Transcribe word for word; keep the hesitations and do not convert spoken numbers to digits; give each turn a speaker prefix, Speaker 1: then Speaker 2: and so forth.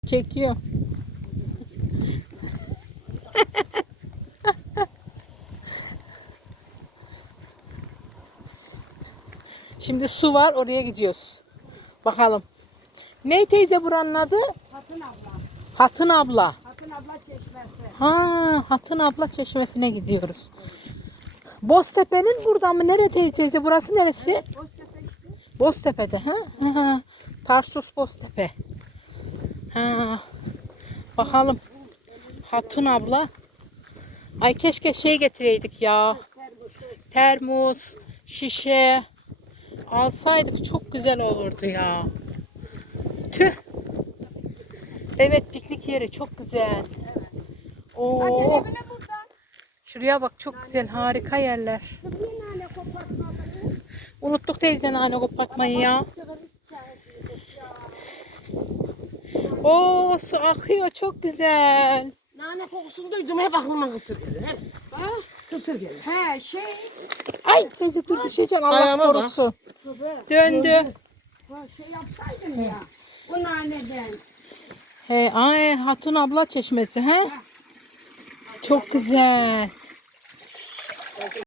Speaker 1: Çekiyor. Şimdi su var, oraya gidiyoruz. Bakalım. Ne teyze buranın adı?
Speaker 2: Hatın abla.
Speaker 1: Hatın abla.
Speaker 2: Hatın abla çeşmesi.
Speaker 1: Ha, Hatın abla çeşmesine gidiyoruz. Boztepe'nin burada mı? Nerede teyze? Burası neresi?
Speaker 2: Evet, Boztepe işte.
Speaker 1: Boztepe'de. Ha? Ha. Tarsus Boztepe. Ha. Bakalım. Hatun abla. Ay keşke şey getireydik ya. Termos, şişe alsaydık çok güzel olurdu ya. Tüh. Evet, piknik yeri çok güzel. Oo.
Speaker 2: Hadi evine burada.
Speaker 1: Şuraya bak, çok güzel, harika yerler.
Speaker 2: Bir nane kopartma.
Speaker 1: Unuttuk teyze nane kopartmayı ya. Oo, su akıyor, çok güzel.
Speaker 2: Nane kokusunu duydum, hep aklıma kısır gelir. Hep. Ha? Kısır gelir. He şey.
Speaker 1: Ay teyze dur, düşeceksin, Allah
Speaker 2: Ayağıma bak.
Speaker 1: korusun.
Speaker 2: Tabii.
Speaker 1: Döndü.
Speaker 2: Ha, şey yapsaydım ya. Bu naneden.
Speaker 1: He, ay Hatun abla çeşmesi he. Çok güzel.